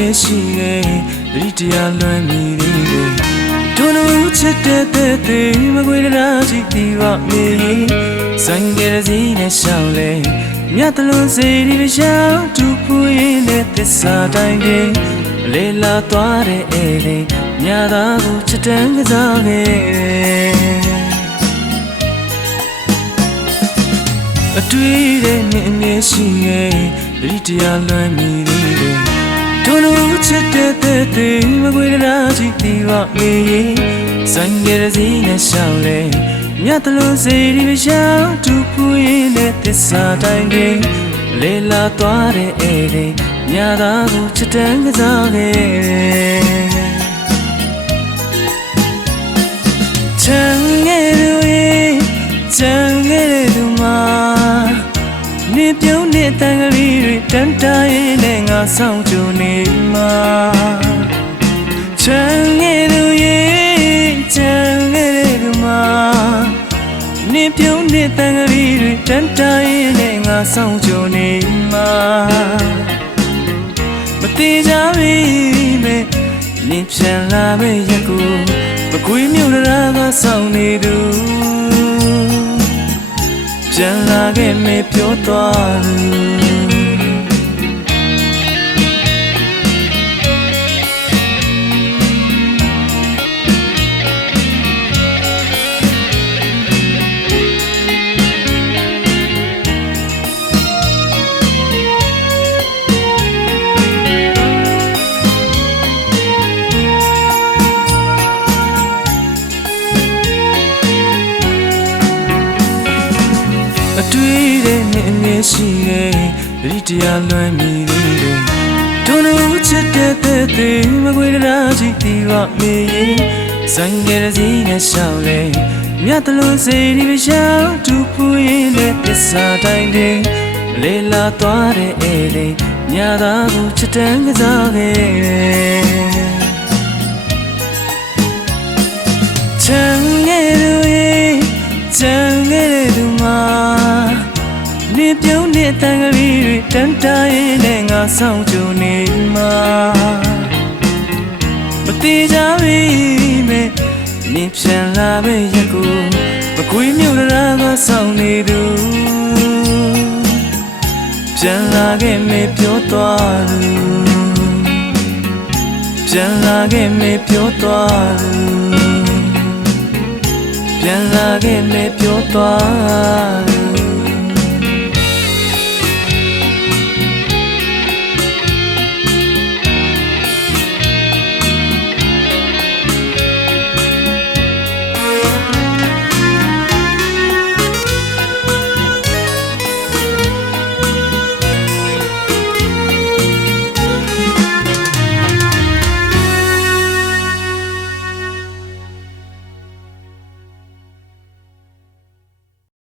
နေရှိခဲ့ဒီတရားလွမ်းမိသေးတယ်တို့တို့ချစ်တဲ့တဲ့မကွေးရာကြည့်ဒီပါမေဆိုင်ကြရစီနဲ့ရှောင်းလေမြတ်တလုံးစေဒီမရှောင်းသူပူရင်တဲ့သစ္စာတိုင်းတွေလေလာသွားတဲ့အေးလေးညသာကိုချစ်တန်းကစားခဲ့အတွေ့တဲ့နေအမြဲရှိခဲ့ဒီတရားလွမ်းမိသေးတယ်တို့တို့ချစ်တဲ့မကွေးရာကြည့်ဒီပါမေဆိုင်ကြရစီနဲ့ရှောင်းလေမြတ်တလုံးစေဒီမရှောင်းသူပူရင်တဲ့သစ္စာတိုင်းတွေလေလာသွားတဲ့အေးလေးညသာကိုချစ်တန်းကစားခဲ့ချမ်းငယ်သူရဲ့ချမ်းငယ်သူမှာနေပြုံးတဲ့တန်ကလေးတွေတန်တားရဲ့နဲ့ငါဆောင်ကြနေမှာချမ်းငယ်သူရဲ့ချမ်းငယ်သူမှာနေပြုံးတဲ့တန်ကလေးတွေတန်တားရဲ့နဲ့ငါဆောင်ကြနေမှာမသေးကြပြီမဲ့နင်ပြန်လာမဲ့ရက်ကိုမကွေးမြို့ရာကဆောင်နေသူပြန်လာခဲ့မဲ့ပြောသွားသူအတွေ့တဲ့နေအမြဲရှိခဲ့ဒီတရားလွမ်းမိသေးတယ်တို့တို့ချစ်တဲ့မကွေးရာကြည့်ဒီပါမေဆိုင်ကြရစီနဲ့ရှောင်းလေမြတ်တလုံးစေဒီမရှောင်းသူပူရင်တဲ့သစ္စာတိုင်းတွေလေလာသွားတဲ့အေးလေးညသာကိုချစ်တန်းကစားခဲ့ချမ်းငယ်သူရဲ့ချမ်းငယ်သူမှာနေပြုံးတဲ့တန်ကလေးတွေတန်တားရဲ့နဲ့ငါဆောင်ကြနေမှာမသေးကြပြီမဲ့နင်ပြန်လာမဲ့ရက်ကိုမကွေးမြို့ရာကဆောင်နေသူပြန်လာခဲ့မဲ့ပြောသွားသူပြန်လာခဲ့မဲ့ပြောသွားသူပြန်လာခဲ့မဲ့ပြောသွား